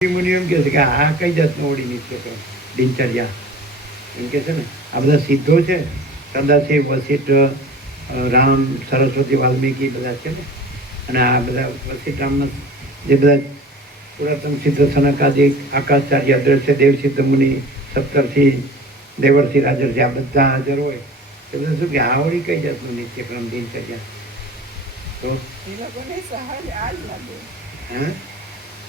મુનિ એમ કહે છે કે આ કઈ જાતનો ઓળી નિત્યક્રમ દિનચર્યા એમ કે છે ને આ બધા સિદ્ધો છે સદાશિવ વશિષ્ઠ રામ સરસ્વતી વાલ્મીકી બધા છે ને અને આ બધા વશિષ્ઠ રામના જે બધા પુરાતન સિદ્ધ સનકાદિક આકાશચાર્ય અદ્રશ્ય દેવ સિદ્ધ મુનિ સપ્તર્ષિ દેવર્ષિ રાજર્ષિ આ બધા હાજર હોય એ બધા શું કે આ ઓળી કઈ જાતનું નિત્યક્રમ દિનચર્યા તો એ લોકોને સહજ આ જ લાગે. હા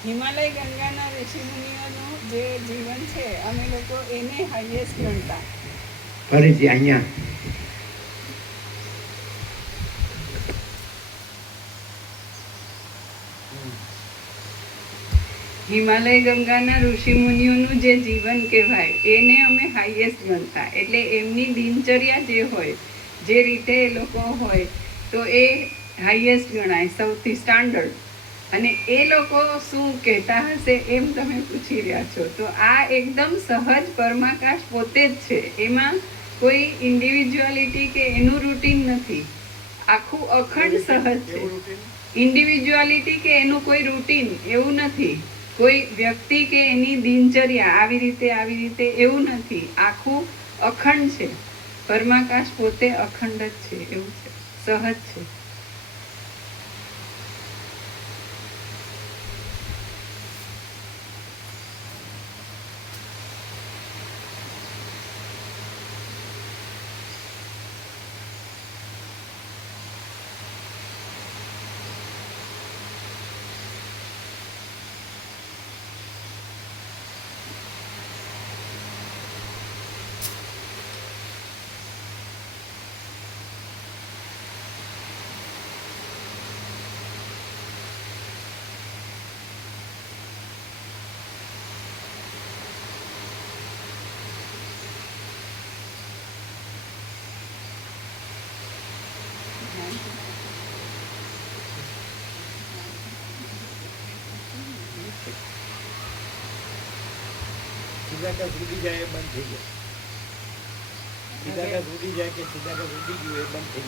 હિમાલય ગંગાના ઋષિમુનિઓનું જે જીવન છે અમે લોકો એને હાઈએસ્ટ ગણતા. ફરીથી અહીંયા હિમાલય ગંગાના ઋષિમુનિઓનું જે જીવન કહેવાય એને અમે હાઈએસ્ટ ગણતા. એટલે એમની દિનચર્યા જે હોય જે રીતે એ લોકો હોય તો એ હાઈએસ્ટ ગણાય, સૌથી સ્ટાન્ડર્ડ. અને એ લોકો શું કહેતા હશે એમ તમે પૂછી રહ્યા છો. તો આ એકદમ સહજ પરમાકાશ પોતે જ છે. એમાં કોઈ ઇન્ડિવિજ્યુઆલિટી કે એનું રૂટીન નથી. આખું અખંડ સહજ છે. ઇન્ડિવિજ્યુઆલિટી કે એનું કોઈ રૂટીન એવું નથી. કોઈ વ્યક્તિ કે એની દિનચર્યા આવી રીતે એવું નથી. આખું અખંડ છે. પરમાકાશ પોતે અખંડ જ છે. એવું છે, સહજ છે. સીધાકાશ ઉડી જાય એ બંધ થઈ જાય. સીધાકાશ ઉડી જાય કે સીધાકાશ ઉડી ગયું એ બંધ થઈ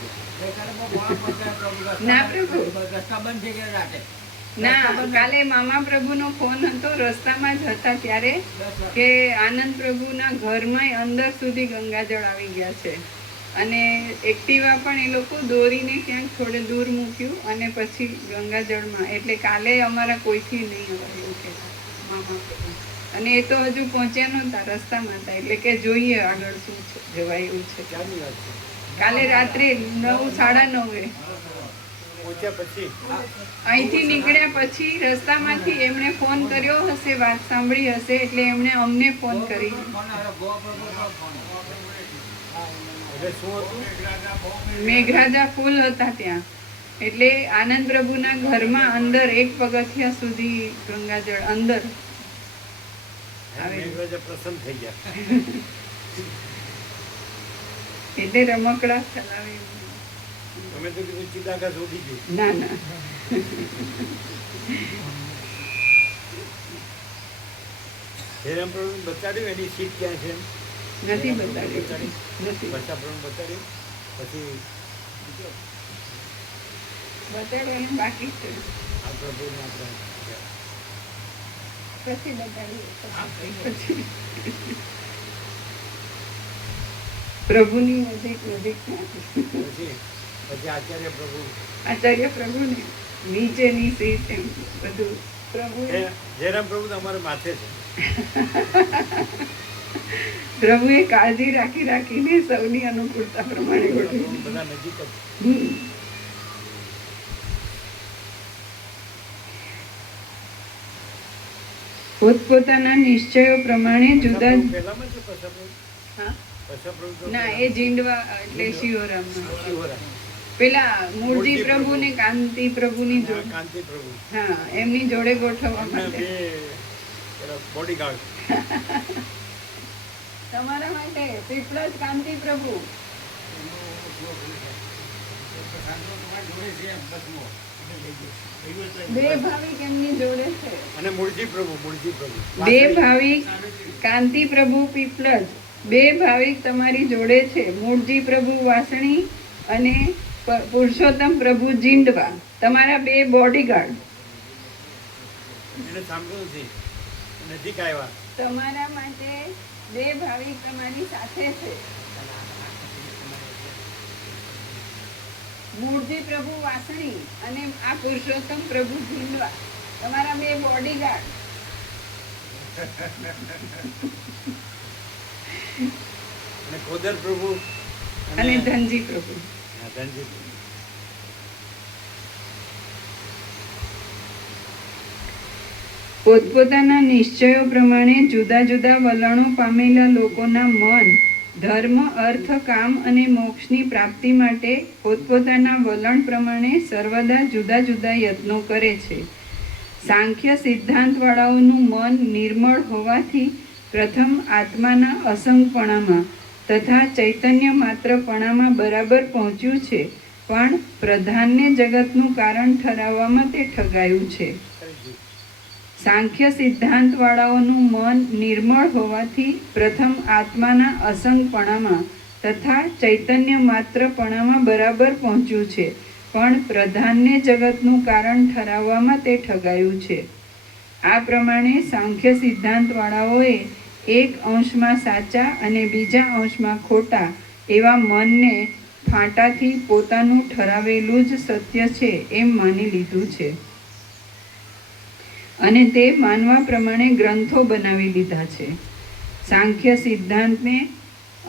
ના પ્રભુ, ના કાલે મામા પ્રભુનો ફોન હતો, રસ્તામાં જ હતા ત્યારે કે આનંદ પ્રભુના ઘરમાં અંદર સુધી ગંગાજળ આવી ગયા છે. અને એક્ટિવા પણ એ લોકો દોરીને ક્યાંક થોડે દૂર મૂક્યું અને પછી ગંગાજળમાં. એટલે કાલે અમારા કોઈથી નહીં અવાયું છે મામા પ્રભુ. અને એ તો હજુ પહોંચ્યા નહોતા, રસ્તામાં હતા. એટલે કે જોઈએ આગળ શું છે, જવાય એવું છે. કાલે રાત્રે 9, 9:30 અહીંથી નીકળ્યા પછી રસ્તામાંથી એમણે ફોન કર્યો હશે, વાત સાંભળી હશે, એટલે એમણે અમને ફોન કરી. મેઘરાજા ફૂલ હતા ત્યાં. એટલે આનંદ પ્રભુના ઘરમાં અંદર એક પગથિયા સુધી ગંગાજળ અંદર પ્રસન્ન થઈ ગયા. એટલે રમકડા ચલાવે. તમે તો કીધું સીધાકાશ ઉડી ગયું. ના ના, હેરામ પ્રભુ બતાડ્યું એની સીટ ક્યાં છે? નથી બતાડ્યું. નથી બચ્ચા પ્રભુ બતાડ્યું. પછી બતાડવાનું બાકી છે. આ પ્રભુને આપણે પછી બતાડ્યું. પછી પ્રભુની નજીક પછી આચાર્ય પ્રભુ ને નીચેની સીટ એમ બધું પ્રભુ. જયરામ પ્રભુ તો અમારે માથે છે. પ્રભુએ કાળજી રાખીને સૌની અનુકૂળતા પ્રમાણે ગોઠવી. બધા નજીક જ. પોતપોતાના નિશ્ચયો પ્રમાણે જુદા. પહેલામાં છે ના, એ જીંડવા એટલે શિવરામ. પેલા મૂળજી પ્રભુ ને કાંતિ પ્રભુની જોડે. કાંતિ પ્રભુ, હા, એમની જોડે ગોઠવવા માટે. બોડીગાર્ડ તમારા માટે પીપળજ કાંતિ પ્રભુ. બે ભાવિક એમની જોડે છે. અને મૂળજી પ્રભુ બે ભાવિક કાંતિ પ્રભુ પીપળજ, બે ભાવિક તમારી જોડે છે. મૂળજી પ્રભુ વાસણી અને પુરુષોત્તમ પ્રભુ જીંડવા, તમારા બે બોડીગાર્ડ. એને સાંભળ્યું છે નજીક આવ્યા. તમારા માટે 2 ભાવિક તમારી સાથે છે. મૂળજી પ્રભુ વાસણી અને આ પુરુષોત્તમ પ્રભુ ઝીંડવા, તમારા 2 બોડીગાર્ડ. અને ખોદર પ્રભુ અને ધનજી પ્રભુ. હા, ધનજી પ્રભુ. પોતપોતાના નિશ્ચયો પ્રમાણે જુદા જુદા વલણો પામેલા લોકોના મન ધર્મ, અર્થ, કામ અને મોક્ષની પ્રાપ્તિ માટે પોતપોતાના વલણ પ્રમાણે સર્વદા જુદા જુદા યત્નો કરે છે. સાંખ્ય સિદ્ધાંતવાળાઓનું મન નિર્મળ હોવાથી પ્રથમ આત્માના અસંગપણામાં તથા ચૈતન્ય માત્રપણામાં બરાબર પહોંચ્યું છે, પણ પ્રધાનને જગતનું કારણ ઠરાવવામાં તે ઠગાયું છે. સાંખ્ય સિદ્ધાંતવાળાઓનું મન નિર્મળ હોવાથી પ્રથમ આત્માના અસંગપણામાં તથા ચૈતન્ય માત્રપણામાં બરાબર પહોંચ્યું છે, પણ પ્રધાનને જગતનું કારણ ઠરાવવામાં તે ઠગાયું છે. આ પ્રમાણે સાંખ્ય સિદ્ધાંતવાળાઓએ એક અંશમાં સાચા અને બીજા અંશમાં ખોટા એવા મનને ફાંટાથી પોતાનું ઠરાવેલું જ સત્ય છે એમ માની લીધું છે અને તે માનવા પ્રમાણે ગ્રંથો બનાવી લીધા છે. સાંખ્ય સિદ્ધાંતને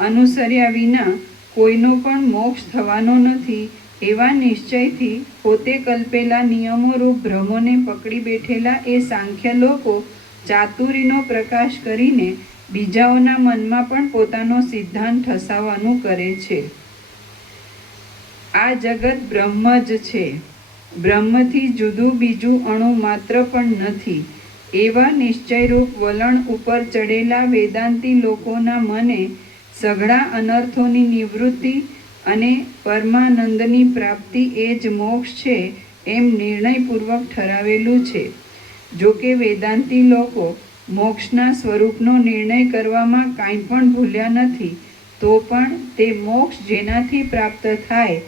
અનુસર્યા વિના કોઈનો પણ મોક્ષ થવાનો નથી એવા નિશ્ચયથી પોતે કલ્પેલા નિયમોરૂપ ભ્રમોને પકડી બેઠેલા એ સાંખ્ય લોકો ચાતુરીનો પ્રકાશ કરીને બીજાઓના મનમાં પણ પોતાનો સિદ્ધાંત ઠસાવવાનું કરે છે. આ જગત બ્રહ્મ જ છે, બ્રહ્મથી જુદું બીજું અણુ માત્ર પણ નથી એવા નિશ્ચયરૂપ વલણ ઉપર ચડેલા વેદાંતી લોકોના મને સઘળા અનર્થોની નિવૃત્તિ અને પરમાનંદની પ્રાપ્તિ એ જ મોક્ષ છે એમ નિર્ણયપૂર્વક ઠરાવેલું છે. જો કે વેદાંતી લોકો મોક્ષના સ્વરૂપનો નિર્ણય કરવામાં કાંઈ પણ ભૂલ્યા નથી, તો પણ તે મોક્ષ જેનાથી પ્રાપ્ત થાય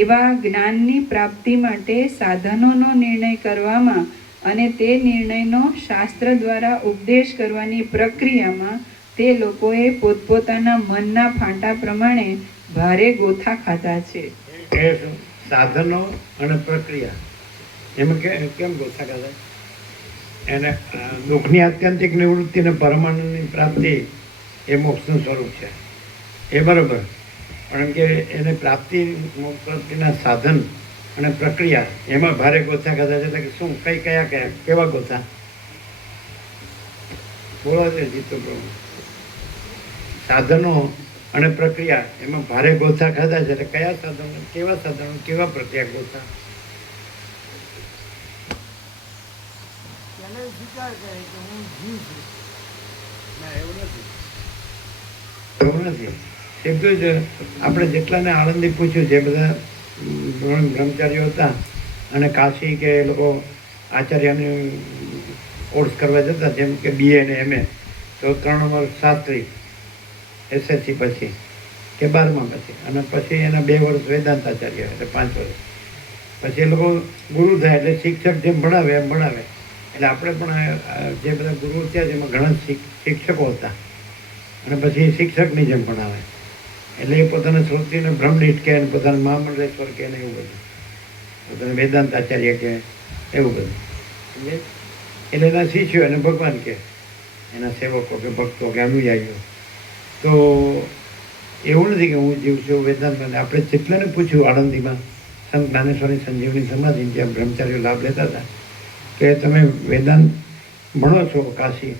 એવા જ્ઞાનની પ્રાપ્તિ માટે સાધનોનો નિર્ણય કરવામાં અને તે નિર્ણયનો શાસ્ત્ર દ્વારા ઉપદેશ કરવાની પ્રક્રિયામાં તે લોકોએ પોતપોતાના મનના ફાંટા પ્રમાણે ભારે ગોથા ખાધા છે. એ સાધનો અને પ્રક્રિયા એમાં કેમ ગોથા ખાધા? એને દુઃખની આત્યંતિક નિવૃત્તિ અને પરમાનંદની પ્રાપ્તિ એ મોક્ષનું સ્વરૂપ છે, એ બરાબર. પણ એમ કે એને પ્રાપ્તિ મોક્ષ પ્રાપ્તિના સાધન અને પ્રક્રિયા એમાં ભારે ગોથા ખાધા છે. કે શું, કયા કેવા ગોથા બોલો છે જીતો પ્રભુ? સાધનો અને પ્રક્રિયા એમાં ભારે ગોથા ખાધા છે. એટલે કયા સાધનો, કેવા પ્રક્રિયા ગોથા? એવું નથી. સીધું જ આપણે જેટલાને આનંદી પૂછ્યું, જે બધા બ્રહ્મચારીઓ હતા અને કાશી કે એ લોકો આચાર્યની કોર્સ કરવા જતા, જેમ કે BA ને MA, તો 3 વર્ષ શાસ્ત્રી SSC પછી કે 12મા પછી, અને પછી એના 2 વર્ષ વેદાંત આચાર્ય, એટલે 5 વર્ષ પછી એ લોકો ગુરુ થાય. એટલે શિક્ષક જેમ ભણાવે એમ ભણાવે. એટલે આપણે પણ જે બધા ગુરુ થયા જેમાં ઘણા શિક્ષકો હતા, અને પછી શિક્ષકની જેમ ભણાવે. એટલે એ પોતાના શ્રુતિને બ્રહ્મનિષ્ઠ કહે, પોતાના મહામંડલેશ્વર કહે ને એવું બધું, પોતાના વેદાંત આચાર્ય કહે, એવું બધું. એટલે એના શિષ્યો અને ભગવાન કહે, એના સેવકો કે ભક્તો કે અનુયાયીઓ. તો એવું નથી કે હું જીવ છું વેદાંતમાં. આપણે જેટલાને પૂછ્યું આણંદીમાં સંત જ્ઞાનેશ્વરની સંજીવની સમાધિ જ્યાં બ્રહ્મચારીઓ લાભ લેતા હતા, કે તમે વેદાંત ભણો છો કાશી,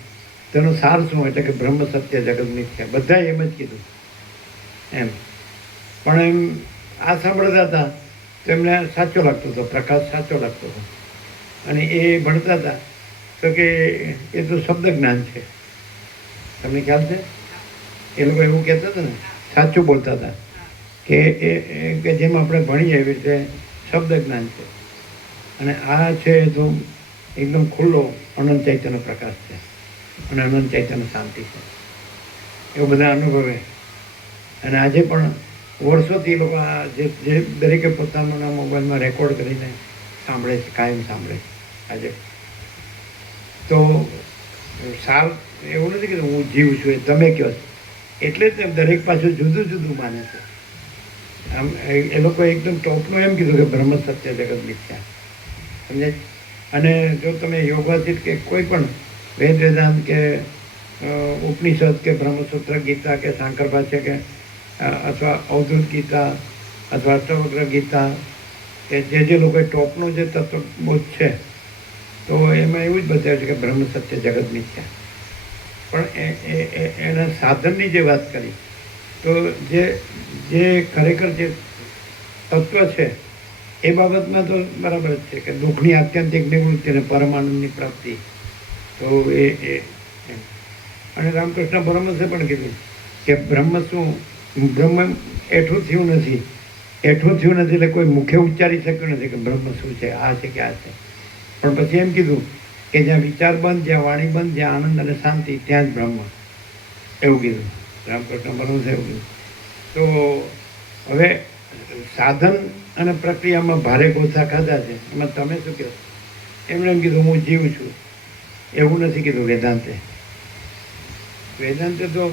તેનો સાર શું? એટલે કે બ્રહ્મ સત્ય જગત મિથ્યા. બધાએ એમ જ કીધું એમ. પણ એમ આ સાંભળતા હતા તો એમને સાચો લાગતો હતો, પ્રકાશ સાચો લાગતો હતો. અને એ ભણતા હતા તો કે એ તો શબ્દ જ્ઞાન છે. તમને ખ્યાલ છે? એ લોકો એવું કહેતા હતા ને, સાચું બોલતા હતા કે જેમ આપણે ભણીએ એવી રીતે શબ્દ જ્ઞાન છે. અને આ છે તો એકદમ ખુલ્લો અનંત ચૈતન્ય પ્રકાશ છે, અને અનંત ચૈતન્ય શાંતિ છે. એવું બધા અનુભવે. અને આજે પણ વર્ષોથી લોકો આ જે દરેકે પોતાના મોબાઈલમાં રેકોર્ડ કરીને સાંભળે છે, કાયમ સાંભળે છે આજે. તો સાવ એવું નથી કે હું જીવ છું એ તમે કહો છો એટલે જ દરેક પાછું જુદું જુદું માને છે. આમ એ લોકો એકદમ ટોપનું એમ કીધું કે બ્રહ્મ સત્ય જગત મિથ્યા, સમજાય. અને જો તમે યોગાથી કે કોઈ પણ વેદ વેદાંત કે ઉપનિષદ કે બ્રહ્મસૂત્ર ગીતા કે શાંકર ભાષ્ય કે અથવા અવધૂત ગીતા અથવા અષ્ટવક્ર ગીતા કે જે લોકોએ ટોપનું જે તત્વબોધ છે તો એમાં એવું જ બતાવ્યું છે કે બ્રહ્મ સત્ય જગત મિથ્યા. પણ એના સાધનની જે વાત કરી તો જે ખરેખર જે તત્વ છે એ બાબતમાં તો બરાબર જ છે કે દુઃખની આત્યંતિક નિવૃત્તિ અને પરમાનંદની પ્રાપ્તિ. તો એમ. અને રામકૃષ્ણ પરમહંસે પણ કીધું કે બ્રહ્મ શું, બ્રહ્મ એઠું થયું નથી એટલે કોઈ મુખે ઉચ્ચારી શક્યું નથી કે બ્રહ્મ શું છે, આ છે કે આ છે. પણ પછી એમ કીધું કે જ્યાં વિચાર બંધ, જ્યાં વાણી બંધ, જ્યાં આનંદ અને શાંતિ, ત્યાં જ બ્રહ્મ, એવું કીધું રામકૃષ્ણ પરમહંસે એવું કીધું. તો હવે સાધન અને પ્રક્રિયામાં ભારે ગોથા ખાધા છે, એમાં તમે શું કહો? એમણે એમ કીધું હું જીવ છું, એવું નથી કીધું વેદાંતે. વેદાંતે તો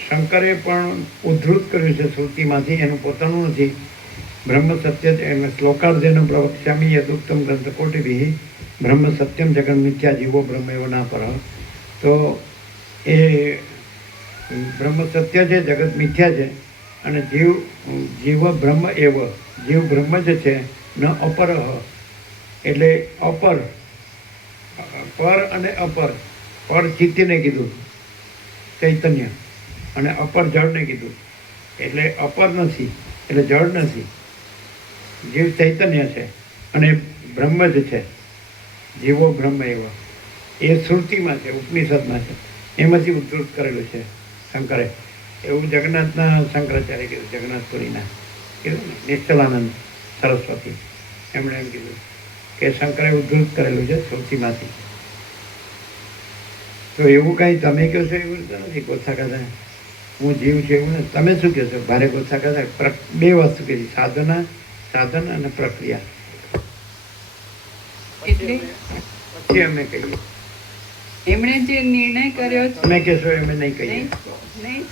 શંકરે પણ ઉદ્ધૃત કર્યું છે શ્રુતિમાંથી, એનું પોતાનું નથી. બ્રહ્મ સત્ય એને શ્લોકાર્ધેન પ્રવક્ષ્યામિ યદુક્તમ ગ્રંથકોટિભિઃ બ્રહ્મ સત્યમ જગન મિથ્યા જીવો બ્રહ્મ એવો ના પર. તો એ બ્રહ્મ સત્ય છે, જગત મિથ્યા છે, અને જીવ બ્રહ્મ એવ, જીવ બ્રહ્મ જ છે, ન અપરહ, એટલે અપર, પર અને અપર. પર ચિત્તીને કીધું ચૈતન્ય, અને અપર જળને કીધું. એટલે અપર નથી એટલે જળ નથી, જીવ ચૈતન્ય છે અને બ્રહ્મ જ છે. જીવો બ્રહ્મ એવા એ શ્રુતિમાં છે, ઉપનિષદમાં છે, એમાંથી ઉદ્ધૃત કરેલું છે શંકરે. એવું જગન્નાથના શંકરાચાર્ય કીધું, જગન્નાથપુરીના કીધું ને, નિશ્ચલાનંદ સરસ્વતી એમણે એમ કીધું કે શંકરે ઉદ્ધૃત કરેલું છે શ્રુતિમાંથી. તો એવું કાંઈ તમે કહો છો એવું તો નથી ગોથા ખાધા હું જીવ છું એવું નથી. તમે શું કહો છો? ભારે ગોથા ખાધા. બે વસ્તુ કીધી, સાધન અને પ્રક્રિયા. એટલે પછી અમે કહીએ, એમણે જે નિર્ણય કર્યો છે, તમે કહેશો એમ નહીં કહીએ. નહીં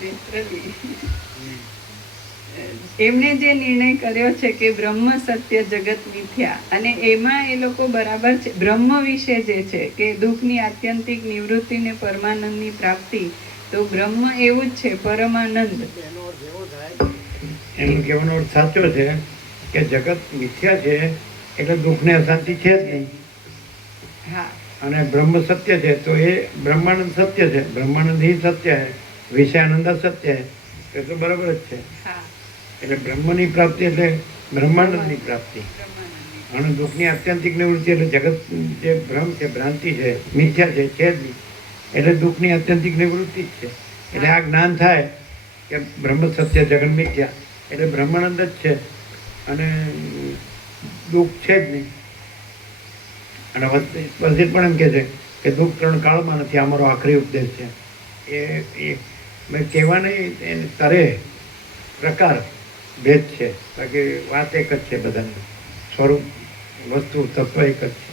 literally. એમણે જે નિર્ણય કર્યો છે કે બ્રહ્મ સત્ય જગત મિથ્યા, અને એમાં એ લોકો બરાબર છે. બ્રહ્મ વિશે જે છે કે દુઃખની આત્યંતિક નિવૃત્તિ ને પરમાનંદની પ્રાપ્તિ, તો બ્રહ્મ એવું જ છે, પરમાનંદ. એમ કહેવાનો અર્થ સાચો છે કે જગત મિથ્યા છે એટલે દુઃખને અશાંતિ છે જ નહીં. હા, અને બ્રહ્મ સત્ય છે તો એ બ્રહ્માનંદ સત્ય છે, બ્રહ્માનંદ ही સત્ય है, વિષયાનંદ સત્ય है. એ તો બરાબર જ છે. હા, એટલે બ્રહ્મની પ્રાપ્તિ એટલે બ્રહ્માનંદની પ્રાપ્તિ, બ્રહ્માનંદની. અને દુઃખની આત્યંતિક નિવૃત્તિ એટલે જગત જે ભ્રમ છે, ભ્રાંતિ છે, મિથ્યા છે જ નહીં, એટલે દુઃખની આત્યંતિક નિવૃત્તિ જ છે. એટલે આ જ્ઞાન થાય કે બ્રહ્મ સત્ય જગન મિથ્યા એટલે બ્રહ્માનંદ જ છે અને દુઃખ છે જ નહીં. અને વસિત પણ એમ કહે છે કે દુઃખ 3 કાળમાં નથી, અમારો આખરી ઉપદેશ છે. એ મેં કહેવા નહીં, એને તરે પ્રકાર ભેદ છે, બાકી વાત એક જ છે, બધાની સ્વરૂપ વસ્તુ તત્વ એક જ છે.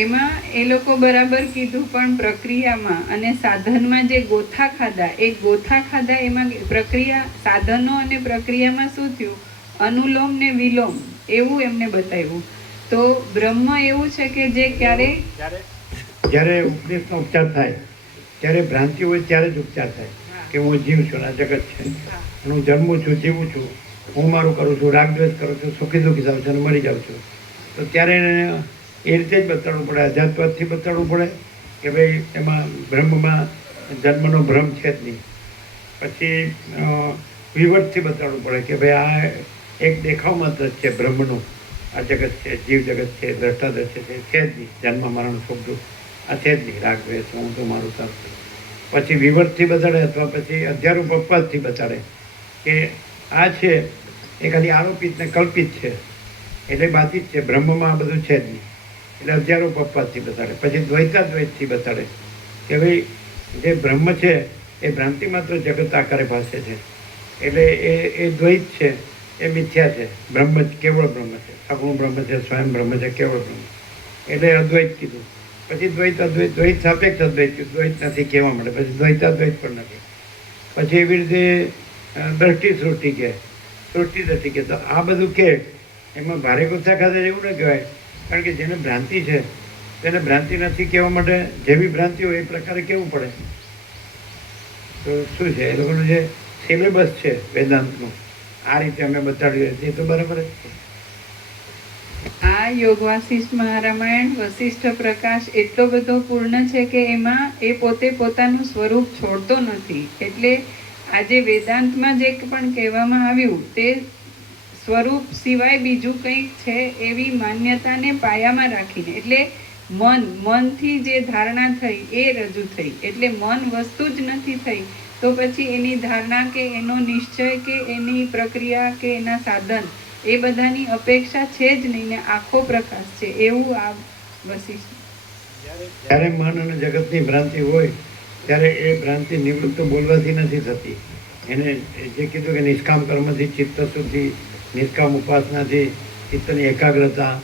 એમાં એ લોકો બરાબર કીધું, પણ પ્રક્રિયામાં અને સાધનમાં જે ગોથા ખાધા એમાં પ્રક્રિયા, સાધનો અને પ્રક્રિયામાં શું થયું, અનુલોમ ને વિલોમ એવું એમને બતાવ્યું. તો બ્રહ્મ એવું છે કે જે જ્યારે ઉપદેશનો ઉપચાર થાય ત્યારે ભ્રાંતિ હોય ત્યારે જ ઉપચાર થાય કે હું જીવ છું, આ જગત છે, હું જન્મું છું, જીવું છું, હું મારું કરું છું, રાગદ્વેષ કરું છું, સુખી દુઃખી થાઉં છું અને મરી જાઉં છું. તો ત્યારે એ રીતે જ બતાડવું પડે, અધ્યાત્મથી બતાડવું પડે કે ભાઈ એમાં બ્રહ્મમાં જન્મનો ભ્રમ છે જ નહીં. પછી વિવટથી બતાડવું પડે કે ભાઈ આ એક દેખાવ માત્ર જ છે બ્રહ્મનું, આ જગત છે, જીવ જગત છે, દ્રષ્ટા દ્રશ્ય છે જ નહીં, જન્મ મરણ સુખ દુઃખ આ છે જ નહીં, રાગ દ્વેષ હું તો મારું સારું. પછી વિવટથી બતાડે અથવા પછી અધ્યારૂપ અપવાદથી બતાડે કે આ છે એ ખાલી આરોપિત ને કલ્પિત છે, એટલે બાધિત છે, બ્રહ્મમાં આ બધું છે જ નહીં, એટલે અધ્યારૂપ અપવાદથી બતાડે. પછી દ્વૈતાદ્વૈતથી બતાડે કે ભાઈ જે બ્રહ્મ છે એ ભ્રાંતિ માત્ર જગત આકારે ભાસે છે, એટલે એ દ્વૈત છે, એ મિથ્યા છે, બ્રહ્મ જ કેવળ બ્રહ્મ છે, સગુણ બ્રહ્મ છે, સ્વયં બ્રહ્મ છે, કેવળ બ્રહ્મ. એટલે અદ્વૈત કીધું. પછી દ્વૈત અદ્વૈત દ્વૈત સાપેક્ષ અદ્વૈત કીધું, દ્વૈત નથી કહેવા માટે. પછી દ્વૈતાદ્વૈત પણ નથી. પછી એવી રીતે દ્રષ્ટિ સૃષ્ટિ કે સૃષ્ટિ દ્રષ્ટિ કે. તો આ બધું કે એમાં ભારે ગુસ્સા ખાતે એવું ન કહેવાય. કારણ કે જેને ભ્રાંતિ છે તેને ભ્રાંતિ નથી કહેવા માટે જેવી ભ્રાંતિ હોય એ પ્રકારે કહેવું પડે. તો શું છે એ લોકોનું જે સિલેબસ છે વેદાંતનું, આ રીતે અમે બતાડી રહ્યા છીએ તો બરાબર જ છે. આ યોગ વાસિષ્ઠ મહારામાયણ વશિષ્ઠ પ્રકાશ એટલો બધો પૂર્ણ છે કે એમાં એ પોતે પોતાનું સ્વરૂપ છોડતો નથી. એટલે આજે વેદાંતમાં જે પણ કહેવામાં આવ્યું તે સ્વરૂપ સિવાય બીજું કંઈક છે એવી માન્યતાને પાયામાં રાખીને, એટલે મનથી જે ધારણા થઈ એ રજૂ થઈ. એટલે મન વસ્તુ જ નથી થઈ તો પછી એની ધારણા કે એનો નિશ્ચય કે એની પ્રક્રિયા કે એના સાધન એ બધાની અપેક્ષા છે જ નહીં ને આખો પ્રકાશ છે એવું આ વશિષ્ઠ. જ્યારે મન અને જગતની ભ્રાંતિ હોય ત્યારે એ ભ્રાંતિ નિવૃત્ત બોલવાથી નથી થતી. એને જે કીધું કે નિષ્કામ કર્મથી ચિત્ત શુદ્ધિ, નિષ્કામ ઉપાસનાથી ચિત્તની એકાગ્રતા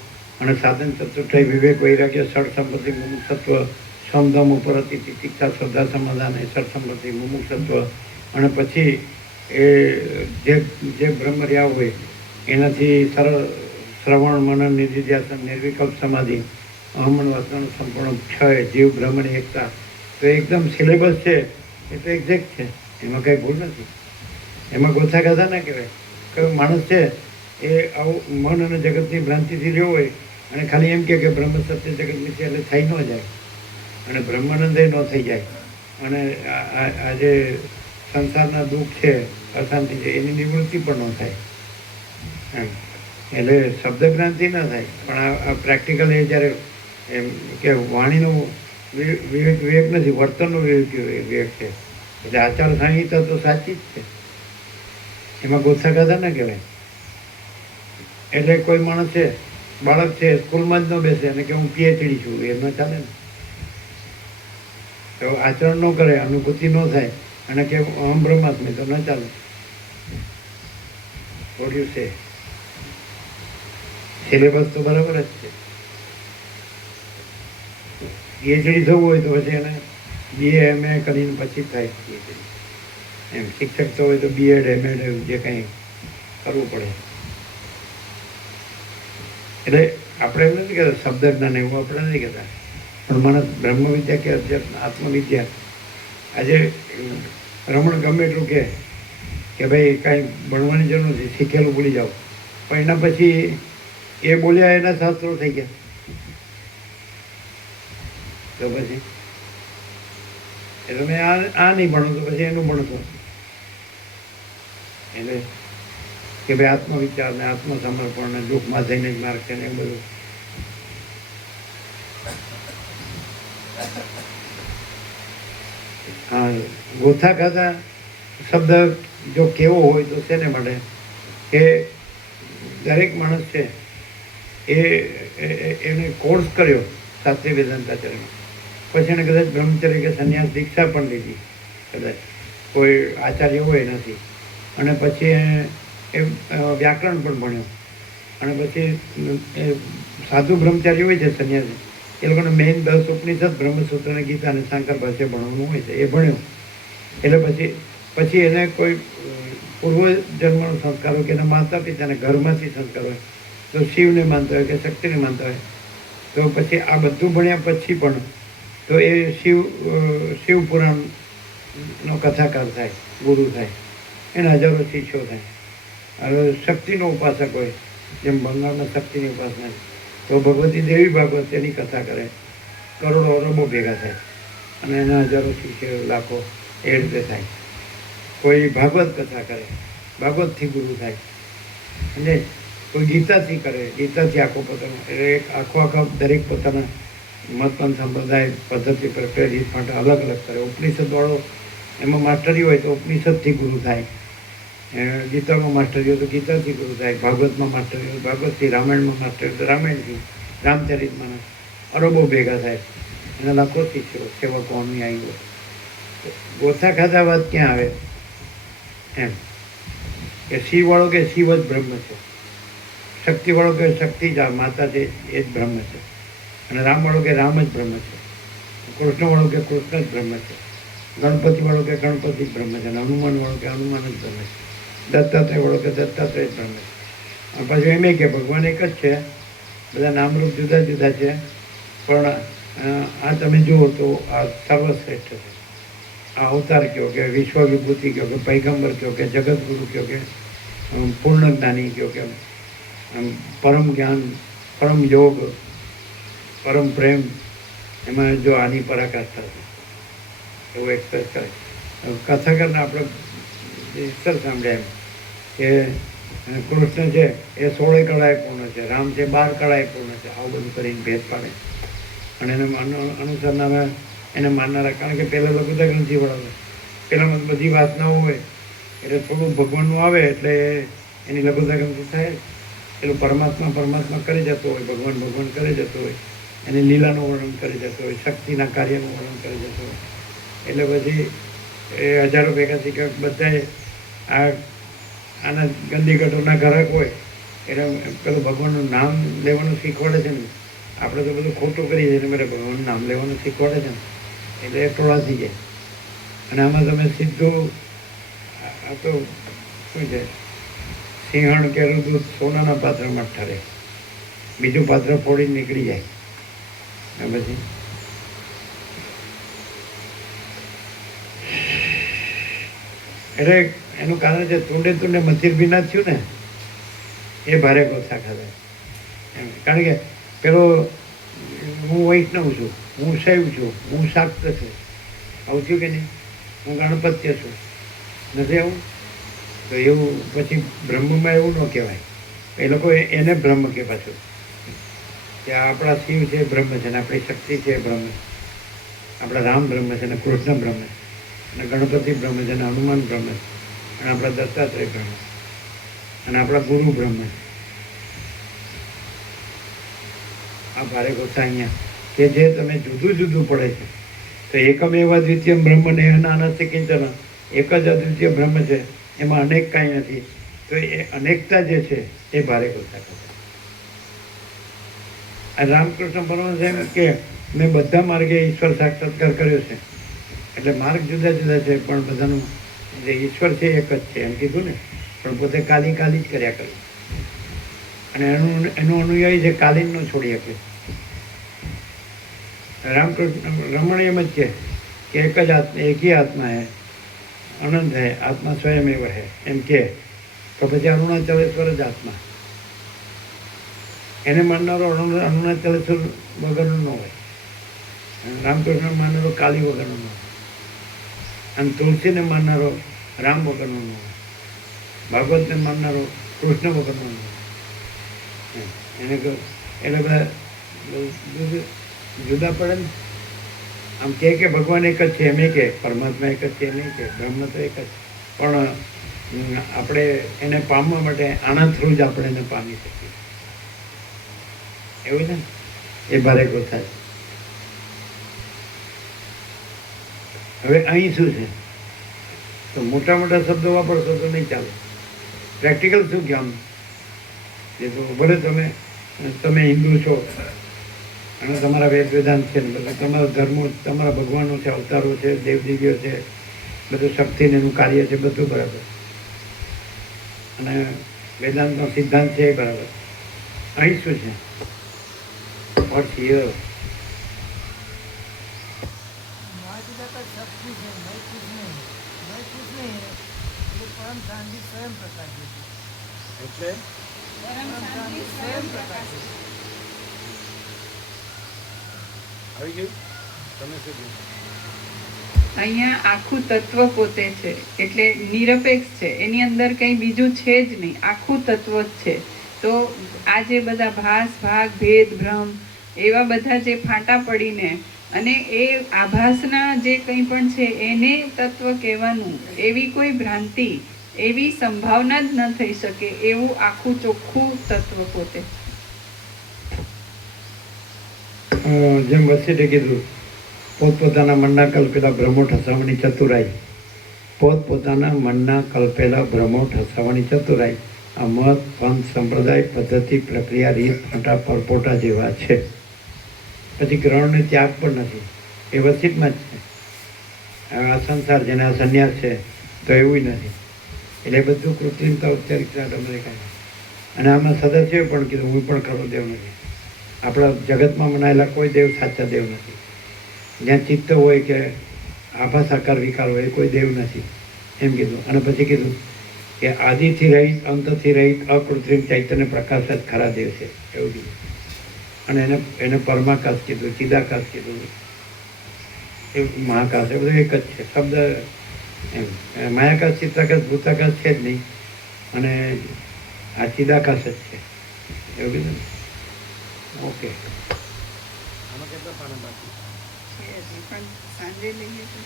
અને સાધન ચતુષ્ટય વિવેક વૈરાગ્ય સળ સંપત્તિ મુમુક્ષત્વ સમધમ ઉપરતિ તિતિક્ષા શ્રદ્ધા સમાધાન એ સળ સંપત્તિ મુમુક્ષત્વ અને પછી એ જે બ્રહ્મ રહ્યા હોય એનાથી સરળ શ્રવણ મનન નિધિધ્યાસન નિર્વિકલ્પ સમાધિ અહમણ વાસણ સંપૂર્ણ ક્ષય જીવ બ્રહ્મની એકતા. તો એકદમ સિલેબસ છે એ તો એક્ઝેક્ટ છે, એમાં કંઈ ભૂલ નથી. એમાં ગોથા ગાથા ના કહેવાય. કયો માણસ છે એ આવું મન અને જગતની ભ્રાંતિથી રહ્યો હોય અને ખાલી એમ કે બ્રહ્મ સત્ય જગતની છે એટલે થઈ ન જાય અને બ્રહ્માનંદે ન થઈ જાય અને આ જે સંસારના દુઃખ છે અશાંતિ છે એની નિવૃત્તિ પણ ન થાય એમ. એટલે શબ્દ ભ્રાંતિ ન થાય પણ આ પ્રેક્ટિકલ એ જ્યારે એમ કે વાણીનો વિવેક નથી, વર્તનનો વિવેક છે. એટલે આચાર સંહિતા તો સાચી જ છે, એમાં ગોથા ગાથા ના કહેવાય. એટલે કોઈ માણસ છે બાળક છે સ્કૂલમાં જ ન બેસે અને કે હું પીએચડી છું એ ન ચાલે ને. તો આચરણ ન કરે, અનુભૂતિ ન થાય અને કે અહમ બ્રહ્માસ્મી તો ન ચાલે. થોડ્યું છે સિલેબસ તો બરાબર જ છે. પીએચડી થવું હોય તો પછી એને બીએ એમએ કરીને પછી થાય પીએચડી. એમ શિક્ષક તો હોય તો બીએડ એમએડ જે કંઈ કરવું પડે. એટલે આપણે એમ નથી કહેતા શબ્દ જ્ઞાન એવું આપણે નથી કહેતા, પણ માણસ બ્રહ્મ વિદ્યા કે અધ્યાત્મ આત્મવિદ્યા આજે રમણ ગમે એટલું કે ભાઈ કાંઈ ભણવાની જરૂર નથી, શીખેલું ભૂલી જાઓ, પણ એના પછી એ બોલ્યા એના શાસ્ત્રો થઈ ગયા. તો પછી એ તમે આ નહીં ભણો તો પછી એનું ભણશો. એટલે કે ભાઈ આત્મવિચાર ને આત્મસમર્પણ ને દુઃખમાં થઈને જ માર્ગ છે ને એ બધું. હા, ગોથા ખાતા શબ્દ જો કેવો હોય તો શેને માટે કે દરેક માણસ છે એને કોર્સ કર્યો શાસ્ત્રીય વેદાંતાચર્યનો, પછી એને કદાચ બ્રહ્મચર્ય કે સંન્યાસ દીક્ષા પણ લીધી, કદાચ કોઈ આચાર્ય હોય નથી, અને પછી એ વ્યાકરણ પણ ભણ્યો, અને પછી સાધુ બ્રહ્મચારી હોય છે સંન્યાસી, એ લોકોને મેઇન 10 ઉપનિષદ બ્રહ્મસૂત્ર અને ગીતા અને શાંકર ભાષ્ય ભણવાનું હોય છે, એ ભણ્યો. એટલે પછી એને કોઈ પૂર્વજન્મનો સંસ્કાર હોય કે એના માતા પિતાને ઘરમાંથી સંસ્કાર હોય, તો શિવને માનતા હોય કે શક્તિને માનતા હોય, તો પછી આ બધું ભણ્યા પછી પણ તો એ શિવ પુરાણનો કથાકાર થાય, ગુરુ થાય, એના હજારો શિષ્યો થાય. હવે શક્તિનો ઉપાસક હોય, જેમ બંગાળમાં શક્તિની ઉપાસના, તો ભગવતી દેવી ભાગવત એની કથા કરે, કરોડો અરબો ભેગા થાય અને એના હજારો શિષ્યો લાખો એ રીતે થાય. કોઈ ભાગવત કથા કરે, ભાગવતથી ગુરુ થાય, અને કોઈ ગીતાથી કરે, ગીતાથી આખો પોતાનો, એટલે એક આખા દરેક પોતાના મતપંથ સંપ્રદાય પદ્ધતિ પર પ્રેરિત માટે અલગ અલગ કરે. ઉપનિષદવાળો એમાં માસ્ટરી હોય તો ઉપનિષદથી ગુરુ થાય, ગીતામાં માસ્ટરી હોય તો ગીતાથી ગુરુ થાય, ભાગવતમાં માસ્ટરી હોય ભાગવતથી, રામાયણમાં માસ્ટરી હોય તો રામાયણથી, રામચરિત માનસ અરબો ભેગા થાય, એના લાખો શિષ્યો સેવકો અનુયાયીઓ. ગોથા ખાધા વાત ક્યાં આવે એમ કે શિવવાળો કે શિવ જ બ્રહ્મ છે, શક્તિવાળો કે શક્તિ જ માતા છે એ જ બ્રહ્મ છે. અને રામવાળો કે રામ જ બ્રહ્મ છે, કૃષ્ણવાળો કે કૃષ્ણ જ બ્રહ્મ છે, ગણપતિવાળો કે ગણપતિ જ બ્રહ્મ છે, અને હનુમાનવાળો કે હનુમાન જ બ્રહ્મ છે, દત્તાત્રેયવાળો કે દત્તાત્રેય જ બ્રહ્મ છે. અને પાછું એમ કે ભગવાન એક જ છે, બધા નામરૂપ જુદા જુદા છે, પણ આ તમે જુઓ તો આ સર્વશ્રેષ્ઠ છે. આ અવતાર કહો કે વિશ્વ વિભૂતિ કહો કે પૈગંબર કહો કે જગતગુરુ કહો કે પૂર્ણ જ્ઞાની કહો કે પરમ જ્ઞાન, પરમ યોગ, પરમ પ્રેમ, એમાં જો આની પરાકાષ્ઠા છે એવું એક્સપ્રેસ કરે. કથાકારને આપણે ઈશ્વર સાંભળ્યા એમ કે કૃષ્ણ છે એ 16 કળાએ પૂર્ણ છે, રામ છે 12 કળાએ પૂર્ણ છે, આવું બધું કરીને ભેદ પાડે. અને એને અનુસરનારા એને માનનારા, કારણ કે પહેલાં લઘુતા ગ્રંથિ વળાવે, પહેલાંમાં બધી વાસનાઓ હોય એટલે થોડું ભગવાનનું આવે એટલે એની લઘુતા ગ્રંથિ થાય. પેલું પરમાત્મા પરમાત્મા કરી જતો હોય, ભગવાન ભગવાન કરી જતો હોય, એની લીલાનું વર્ણન કરી જતો હોય, શક્તિના કાર્યનું વર્ણન કરી જતો હોય, એટલે પછી એ હજારો ભેગા શીખે બધાએ આના ગંદી ગટરના ગ્રાહક હોય એટલે પેલું ભગવાનનું નામ લેવાનું શીખવાડે છે ને. આપણે તો બધું ખોટું કરીએ છીએ, મારે ભગવાનનું નામ લેવાનું શીખવાડે છે ને, એટલે એ ટોળા થઈ જાય. અને આમાં તમે સીધું આ તો શું છે, સિંહણ કે રુદૂત સોનાના પાત્રમાં ઠરે, બીજું પાત્ર ફોડીને નીકળી જાય. પછી એટલે એનું કારણ છે તુંડે તુંડે મથિર બી ના થયું ને એ ભારે ગોથા ખાધા એમ. કારણ કે પેલો હું વૈષ્ણવ છું, હું શૈવ છું, હું શાક્ત છું, આવું થયું કે નહીં, હું ગણપત્ય છું, નથી આવું? તો એવું પછી બ્રહ્મમાં એવું ન કહેવાય. એ લોકો એને બ્રહ્મ કે પાછું કે આપણા શિવ છે બ્રહ્મ છે, ને આપણી શક્તિ છે બ્રહ્મ, આપણા રામ બ્રહ્મ છે ને કૃષ્ણ બ્રહ્મ છે, અને ગણપતિ બ્રહ્મ છે ને હનુમાન બ્રહ્મ છે, અને આપણા દત્તાત્રેય બ્રહ્મ, અને આપણા ગુરુ બ્રહ્મ. આ ભારે ગોથા અહીંયા કે જે તમે જુદું જુદું પડે છે. તો એકમ એવા દ્વિતીય બ્રહ્મ ને નાનસ્ય કિંચન, એક જ અદ્વિતીય બ્રહ્મ છે, એમાં અનેક કાંઈ નથી. તો એ અનેકતા જે છે એ ભારે ગોથા કરે. આ રામકૃષ્ણ પરમહંસ એમ કે મેં બધા માર્ગે ઈશ્વર સાક્ષાત્કાર કર્યો છે. એટલે માર્ગ જુદા જુદા છે પણ બધાનું જે ઈશ્વર છે એક જ છે એમ કીધું ને. પણ પોતે કાલી કાલી જ કર્યા કર્યું, અને એનું અનુયાયી છે કાલીન ન છોડી શકે. રામકૃષ્ણ રમણ એમ જ છે કે એક જ આત્મા, એક ही આત્મા હે, અનંત હે, આત્મા સ્વયં એવ હે એમ કે. તો પછી અરુણાચલેશ્વર જ આત્મા, એને માનનારો અરુણાચલેશ્વર વગરનો ન હોય, રામકૃષ્ણ માનનારો કાલી વગરનો ન હોય, અને તુલસીને માનનારો રામ વગરનો ન હોય, ભાગવતને માનનારો કૃષ્ણ વગરનો ન હોય. એને એટલે બધા જુદા પડે ને. આમ કે ભગવાન એક જ છે એમ કે પરમાત્મા એક જ છે એમ કે બ્રહ્મ તો એક જ, પણ આપણે એને પામવા માટે આના થ્રુ જ આપણે એને પામી શકીએ. એવું છે ને, એ ભારે ગોથા છે. હવે અહીં શું છે, તો મોટા મોટા શબ્દો વાપરશો તો નહીં ચાલે. પ્રેક્ટિકલ શું કે આમ એ તો ભલે તમે હિન્દુ છો અને તમારા વેદ વેદાંત છે ને બધા તમારા ધર્મો, તમારા ભગવાનો છે, અવતારો છે, દેવદેવીઓ છે, બધું શક્તિને એનું કાર્ય છે, બધું બરાબર, અને વેદાંતનો સિદ્ધાંત છે એ બરાબર. અહીં શું છે? What's here? એટલે આવી ગયું? તમે શું કીધું? અહીંયા આખું તત્વ પોતે છે, એટલે નિરપેક્ષ છે, એની અંદર કંઈ બીજું છે જ નહીં, આખું તત્વ જ છે. તો આ જે બધા ભાસ ભાગ ભેદ ભ્રમ એવા બધા જે ફાંટા પડીને અને એ આભાસના જે કંઈ પણ છે એને તત્વ કહેવાનું, એવી કોઈ ભ્રાંતિ, એવી સંભાવના જ ન થઈ શકે એવું આખું ચોખ્ખું તત્વ પોતે. જેમ વસીટે કીધું, પોતપોતાના મનના કલ્પેલા ભ્રમો ઠસાવવાની ચતુરાઈ, પોતપોતાના મનના કલ્પેલા ભ્રમો ઠસાવવાની ચતુરાઈ આ મત, પંથ, સંપ્રદાય, પદ્ધતિ, પ્રક્રિયા, રીત, ફાંટા પરપોટા જેવા છે. પછી ગ્રહણને ત્યાગ પણ નથી, એ વસિતમાં જ છે. આ સંસાર જેને આ સંન્યાસ છે તો એવું નથી. એટલે બધું કૃત્રિમતા ઔપચારિકતા અમેરિકા છે. અને આમાં સદસ્યોએ પણ કીધું હું પણ ખરો દેવ નથી. આપણા જગતમાં મનાયેલા કોઈ દેવ સાચા દેવ નથી. જ્યાં ચિત્ત હોય કે આભા સાકાર વિકાર હોય એ કોઈ દેવ નથી એમ કીધું. અને પછી કીધું કે આદિથી રહિત, અંતથી રહિત, અકૃત્રિમ ચૈતન્ય પ્રકાશ જ ખરા દેવ છે એવું કીધું. અને એને પરમાકાશ કીધું, ચિદાકાશ કીધું, એ મહાકાશ, એ બધું એક જ છે શબ્દ એમ. માયાકાશ, ચિત્તાકાશ, ભૂતાકાશ છે જ નહીં, અને આ ચિદાકાશ જ છે એવું કીધું ને. ઓકે. આમાં કેટલા પાના બાકી? છે હજી, પણ સાંજે લઈએ તો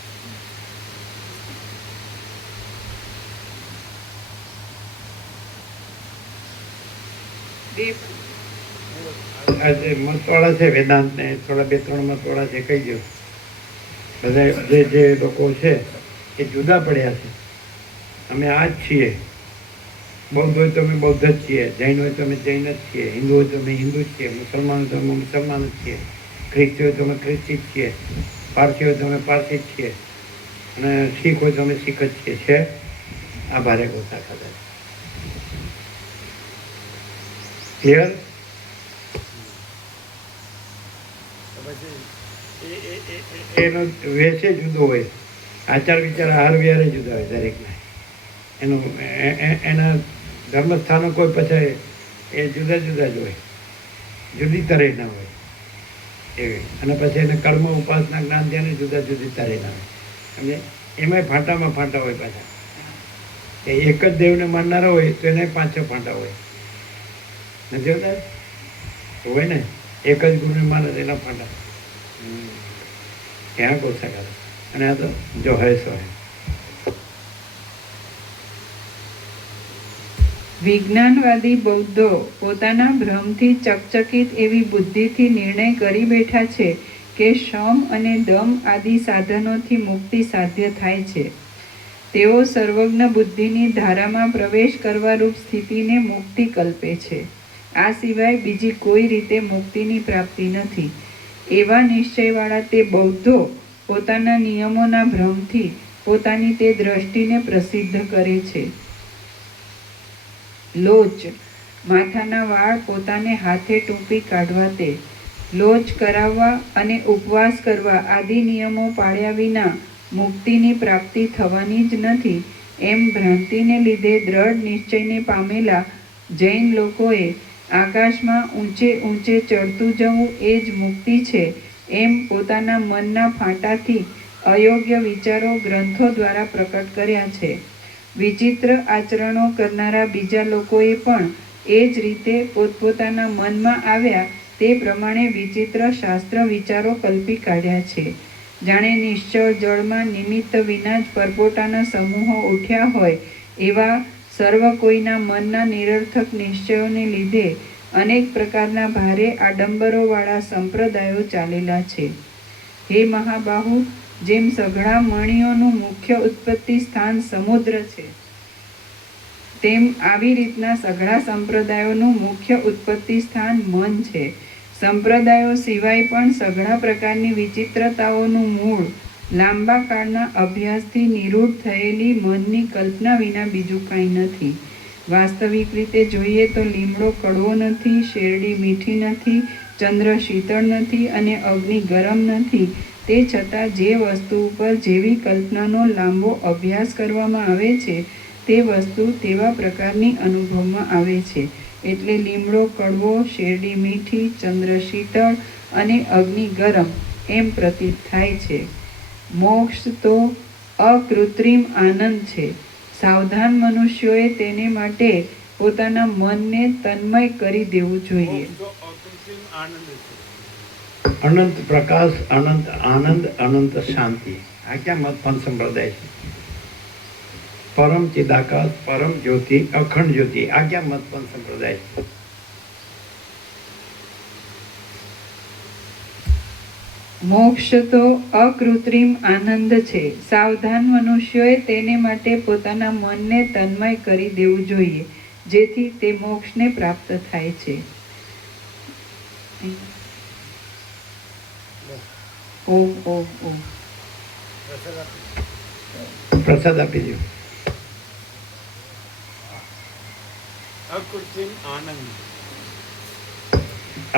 બે પણ આજે મતવાળા છે વેદાંત ને થોડા 2-3 મતવાળા છે કહી દો. બધા જે લોકો છે એ જુદા પડ્યા છે. અમે આ જ છીએ. બૌદ્ધ હોય તો અમે બૌદ્ધ જ છીએ, જૈન હોય તો અમે જૈન જ છીએ, હિન્દુ હોય તો અમે હિન્દુ જ છીએ, મુસલમાન હોય તો અમે મુસલમાન જ છીએ, ખ્રિસ્તી હોય તો અમે ખ્રિસ્તી જ છીએ, પારસી હોય તો અમે પારસી જ છીએ, અને શીખ હોય તો અમે શીખ જ છીએ. છે આ ભારે ગોતા ખાધા. ક્લિયર? તો પછી એનો વેશે જુદો હોય, આચાર વિચાર આહાર વિહારે જુદા હોય દરેકના. એનું એના ધર્મસ્થાનો કોઈ પછી એ જુદા જુદા જ હોય, જુદી તરે ના હોય એવી. અને પછી એને કર્મ, ઉપાસના, જ્ઞાન ધ્યાન જુદા જુદી તરે ના હોય. સમજે? એમાંય ફાંટામાં ફાંટા હોય પાછા. એ એક જ દેવને માનનારા હોય તો એને 5-6 ફાંટા હોય. નથી હોતા? હોય ને, એક જ ગુરુને માને તો એના ફાંટા. ક્યાં કોશા કરે. અને આ તો જો હે સો હે. વિજ્ઞાનવાદી બૌદ્ધો પોતાના ભ્રમથી ચકચકિત એવી બુદ્ધિથી નિર્ણય કરી બેઠા છે કે શમ અને દમ આદિ સાધનોથી મુક્તિ સાધ્ય થાય છે. તેઓ સર્વજ્ઞ બુદ્ધિની ધારામાં પ્રવેશ કરવારૂપ સ્થિતિને મુક્તિ કલ્પે છે. આ સિવાય બીજી કોઈ રીતે મુક્તિની પ્રાપ્તિ નથી. એવા નિશ્ચયવાળા તે બૌદ્ધો પોતાના નિયમોના ભ્રમથી પોતાની તે દ્રષ્ટિને પ્રસિદ્ધ કરે છે. લોચ, માથાના વાળ પોતાને હાથે ટૂંપી કાઢવા તે, લોચ કરાવવા અને ઉપવાસ કરવા આદિ નિયમો પાળ્યા વિના મુક્તિની પ્રાપ્તિ થવાની જ નથી એમ ભ્રાંતિને લીધે દ્રઢ નિશ્ચયને પામેલા જૈન લોકોએ આકાશમાં ઊંચે ઊંચે ચડતું જવું એ જ મુક્તિ છે એમ પોતાના મનના ફાંટાથી અયોગ્ય વિચારો ગ્રંથો દ્વારા પ્રકટ કર્યા છે. વિચિત્ર આચરણો કરનારા બીજા લોકોએ પણ એ જ રીતે પોતપોતાના મનમાં આવ્યા તે પ્રમાણે વિચિત્ર શાસ્ત્ર વિચારો કલ્પી કાઢ્યા છે. જાણે નિશ્ચળ જળમાં નિમિત્ત વિના જ પરપોટાના સમૂહો ઉઠ્યા હોય એવા સર્વ કોઈના મનના નિરર્થક નિશ્ચયોને લીધે અનેક પ્રકારના ભારે આડંબરોવાળા સંપ્રદાયો ચાલેલા છે. હે મહાબાહુ, જેમ સઘળા મણીઓનું મુખ્ય ઉત્પત્તિ સ્થાન સમુદ્ર છે, તેમ આવી રીતના સઘળા સંપ્રદાયોનું મુખ્ય ઉત્પત્તિ સ્થાન મન છે. સંપ્રદાયો સિવાય પણ સઘળા પ્રકારની વિચિત્રતાઓનું મૂળ લાંબા કાળના અભ્યાસથી નિરૂઢ થયેલી મનની કલ્પના વિના બીજું કાંઈ નથી. વાસ્તવિક રીતે જોઈએ તો લીમડો કડવો નથી, શેરડી મીઠી નથી, ચંદ્ર શીતળ નથી અને અગ્નિ ગરમ નથી. તે છતાં જે વસ્તુ ઉપર જેવી કલ્પનાનો લાંબો અભ્યાસ કરવામાં આવે છે તે વસ્તુ તેવા પ્રકારની અનુભવમાં આવે છે. એટલે લીમડો કડવો, શેરડી મીઠી, ચંદ્ર શીતળ અને અગ્નિ ગરમ એમ પ્રતીત થાય છે. મોક્ષ તો અકૃત્રિમ આનંદ છે. સાવધાન મનુષ્યોએ તેને માટે પોતાના મનને તન્મય કરી દેવું જોઈએ. મોક્ષ તો અકૃત્રિમ આનંદ છે. અનંત પ્રકાશ, અનંત આનંદ, અનંત શાંતિ. આ ક્યાં મતપન સંપ્રદાય છે? પરમ ચિદાકાશ, પરમ જ્યોતિ, અખંડ જ્યોતિ. આ ક્યાં મતપન સંપ્રદાય છે? મોક્ષ તો અકૃત્રિમ આનંદ છે. સાવધાન મનુષ્યોએ તેને માટે પોતાના મનને તન્મય કરી દેવું જોઈએ, જેથી તે મોક્ષને પ્રાપ્ત થાય છે. ઓમ ઓમ ઓમ. પ્રસાદ આપો. પ્રસાદ આપી દો. અકૃત્રિમ આનંદ.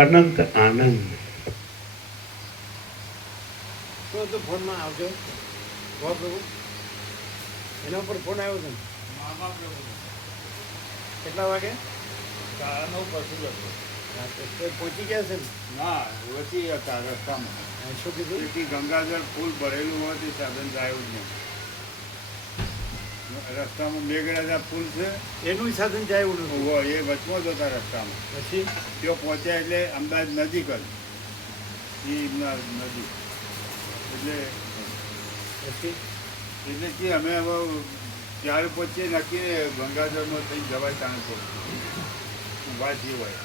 અનંત આનંદ. તો ફોનમાં આવજો. વાહ પ્રભુ. એના ઉપર ફોન આવ્યો છે ને? કેટલા વાગે? 9:30 પછી જતો. હા, તો તે પહોંચી ગયા છે ને? ના વચ્ચે હતા રસ્તામાં. હા, શું કીધું? તેથી ગંગાજળ ફૂલ ભરેલું હોય તે સાધન જાય જ નહીં. રસ્તામાં મેઘરાજા પુલ છે, એનું સાધન જાય એવું નથી. હોય એ વચમાં જ હતા રસ્તામાં. પછી ત્યાં પહોંચ્યા એટલે અમદાવાદ નજીક જ એ નજીક એટલે પછી એટલે કે અમે હવે ત્યારે પહોંચીએ નક્કી ગંગાજળમાં થઈ જવાય ત્યાં તો ઊભા છીએ હોય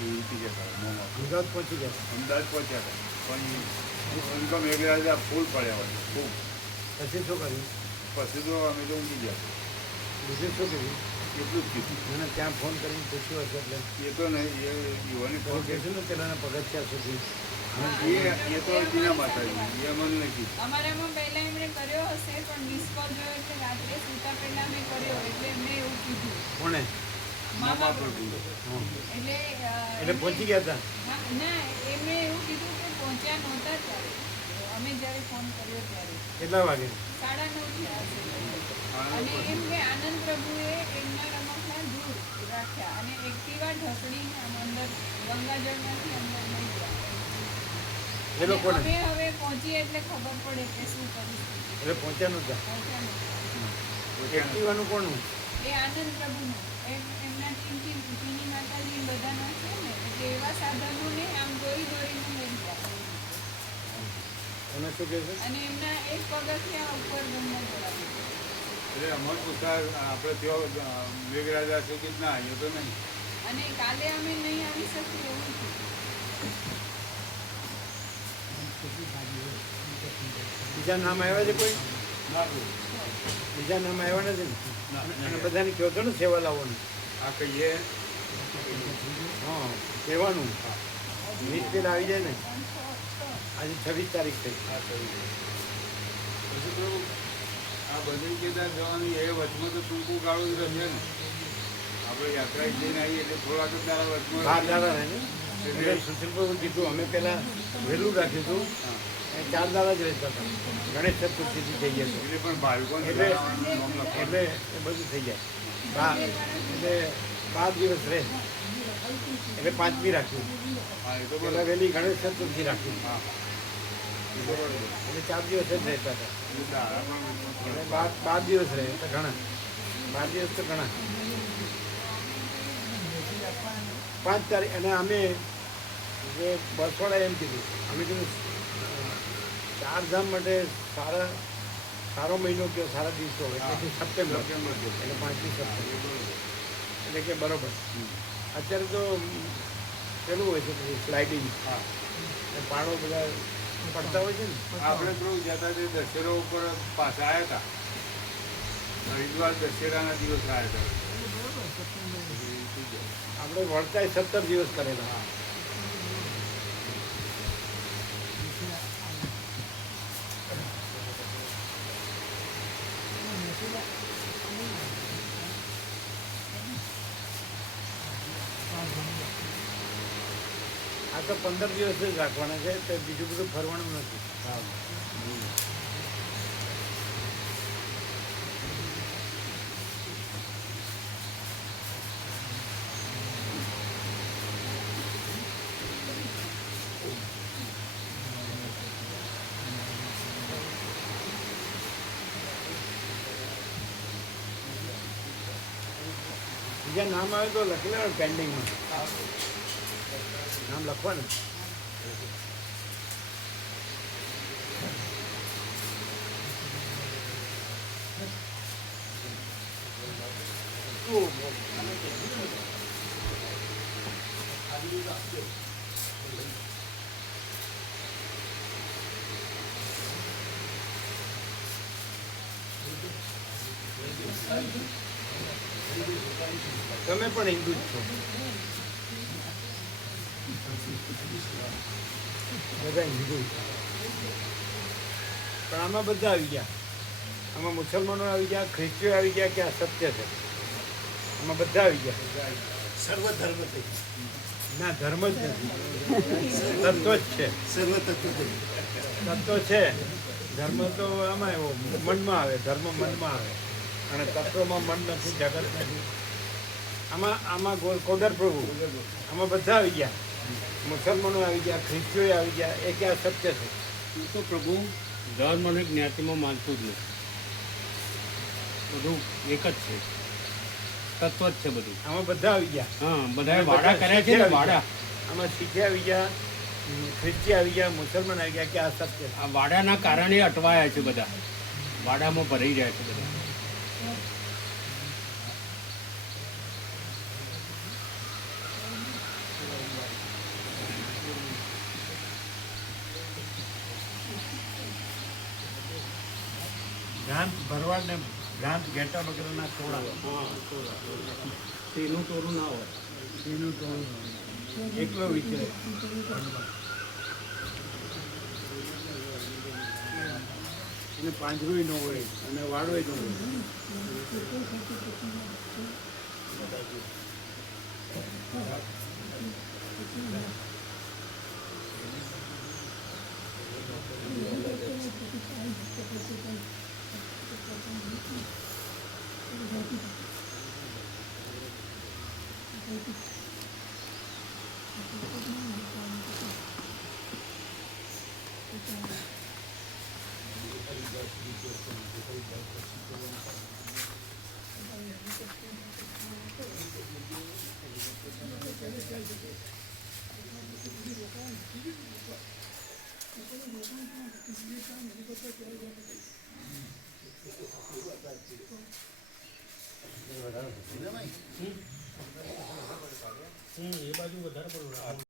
એવી રીતે કહેતા મોમાં અમદાવાદ પહોંચી ગયા. અમદાવાદ પહોંચ્યા હતા પણ ઉનકા મેઘરાજા ફૂલ પડ્યા હોય ખૂબ. પછી શું કર્યું? પછી તો અમે તો ઊંઘી ગયા. બીજું શું કર્યું? એટલું જ કીધું. મને ત્યાં ફોન કરીને પૂછ્યું હશે એટલે એ તો નહીં એ યુવાની તો કહેશું ને પેલાના પગથિયા સુધી. એ તો જીના માતાજી એ મને નહીં કીધું. અમારામાં પહેલા એમણે કર્યો હશે પણ મિસ કોલ જોયો એટલે રાત્રે સૂતા પહેલા મેં કર્યો એટલે એમણે એવું કીધું. કોણે? મામા પ્રભુ. હા. એટલે એટલે પહોંચી ગયા હતા. હા, ના એમણે એવું કીધું કે પહોંચ્યા નહોતા ત્યારે અમે જ્યારે ફોન કર્યો ત્યારે કેટલા વાગે? 9:30 થયા હશે. અને એમ કે આનંદ પ્રભુએ એમના રમકડા દૂર રાખ્યા અને એક્ટિવા ઢસડીને આમ અંદર ગંગાજળમાંથી અંદર લઈ ગયા. એ લોકોને? અમે હવે પહોંચીએ એટલે ખબર પડે કે શું પરિસ્થિતિ. એટલે પહોંચ્યા નહોતા. પહોંચ્યા નહોતા. એક્ટિવાનું કોનું? એ આનંદ પ્રભુનું એમના ટીમથી ચીની માતાજી બધાના છે ને એટલે એવા સાધનોને આમ દોરીને લઈ ગયા. તમે શું કહે છે? અને એમના એક પગથિયા ઉપર ગંગા જળાવી. એટલે અમર પૂછતા આપણે ત્યાં મેઘરાજા છે કે ના એ તો નહીં. અને કાલે અમે નહીં આવી શકીએ એવું થયું. બીજા નામ આવ્યા છે કોઈ? ના તો બીજા નામ આવ્યા નથી ને? ના, અને ના. બધાને કહો છો ને સેવા લાવવાનું. આ કહીએ હા, કહેવાનું. વીસ પેલા આવી જાય ને. આજે 26 તારીખ થઈ. આ કહ્યું પછી તો આ બધી કેદાર જવાની એ વચમાં તો ટૂંકું ગાળું જ રહેશે ને. આપણે યાત્રા જઈને આવીએ એટલે થોડાક જ દાડા વચમાં 12 દાડા રહે ને. એટલે સુશીલભાઈ કીધું અમે પહેલાં વહેલું રાખ્યું હતું. હા. એ 4 દાડા જ રહેતા હતા. ગણેશ ચતુર્થીથી જઈએ છીએ. એટલે પણ ભાવિકોને એટલે જણાવવાનું નામ લખવાનું. એટલે એ બધું થઈ જાય. એટલે 12 દિવસ રહે. એટલે 5મી રાખ્યું. હા એ તો પહેલાં બરાબર. વહેલી ગણેશ ચતુર્થી રાખી. હા એ તો બરાબર. એટલે 4 દિવસ જ રહેતા હતા. એ દાડા પણ એટલે વચમાં 12 દિવસ રહે તો ઘણા. 12 દિવસ તો ઘણા. 5 તારીખ અને અમે જે બસવાળા એમ કીધું અમે કીધું 4 ધામ માટે સારો મહિનો કે સારા દિવસો હોય એટલે સપ્ટેમ્બર સપ્ટેમ્બર છે. એટલે 5મી સપ્ટેમ્બર એટલે કે બરોબર. અત્યારે તો પેલું હોય છે પછી સ્લાઇડિંગ હા પાડો બધા પડતા હોય છે ને. આપણે પેલું જતા તે દશેરા ઉપર પાછા આવ્યા હતા હરિદ્વાર દશેરાના દિવસ આવ્યા હતા. આપણે વળતાય 17 દિવસ કરેલા. આ તો 15 દિવસ જ રાખવાના છે તો બીજું બધું ફરવાનું નથી. બીજા નામ આવે તો લખી લેવાનું પેન્ડિંગમાં. નામ લખવાનું. તમે પણ હિન્દુ જ છો. બધા હિન્દુ છે. પણ આમાં બધા આવી ગયા. આમાં મુસલમાનો આવી ગયા, ખ્રિસ્તીઓ આવી ગયા કે આ સત્ય છે. આમાં બધા આવી ગયા. સર્વ ધર્મ થઈ ના, ધર્મ જ નથી, તત્વ જ છે. સર્વ તત્વ થઈ તત્વ છે. ધર્મ તો આમાં એવો મનમાં આવે, ધર્મ મનમાં આવે, અને તત્વમાં મન નથી, જગત નથી. આમાં કોદર પ્રભુ, આમાં બધા આવી ગયા. મુસલમાનો આવી ગયા, ખ્રિસ્તીઓ આવી ગયા, એ કે આ સત્ય છે. હું તો પ્રભુ ધર્મ અને જ્ઞાતિમાં માનતું જ નથી. બધું એક જ છે, તત્વ જ છે બધું. આમાં બધા આવી ગયા. હા, બધાએ વાડા કર્યા છે ને, વાડા. આમાં શીખે આવી ગયા, ખ્રિસ્તી આવી ગયા, મુસલમાન આવી ગયા કે આ સત્ય છે. આ વાડાના કારણે અટવાયા છે બધા, વાડામાં ભરાઈ રહ્યા છે બધા. ભ્રાંત ભરવાડ ને ભ્રાંત ઘેટા વગેરેના ટોળા. તેનું તોરું ના હોય. એનું તો એકલો વિચાર. એને પાંજરું ન હોય અને વાળોય ન હોય. એ બાજુ વધારે પડે.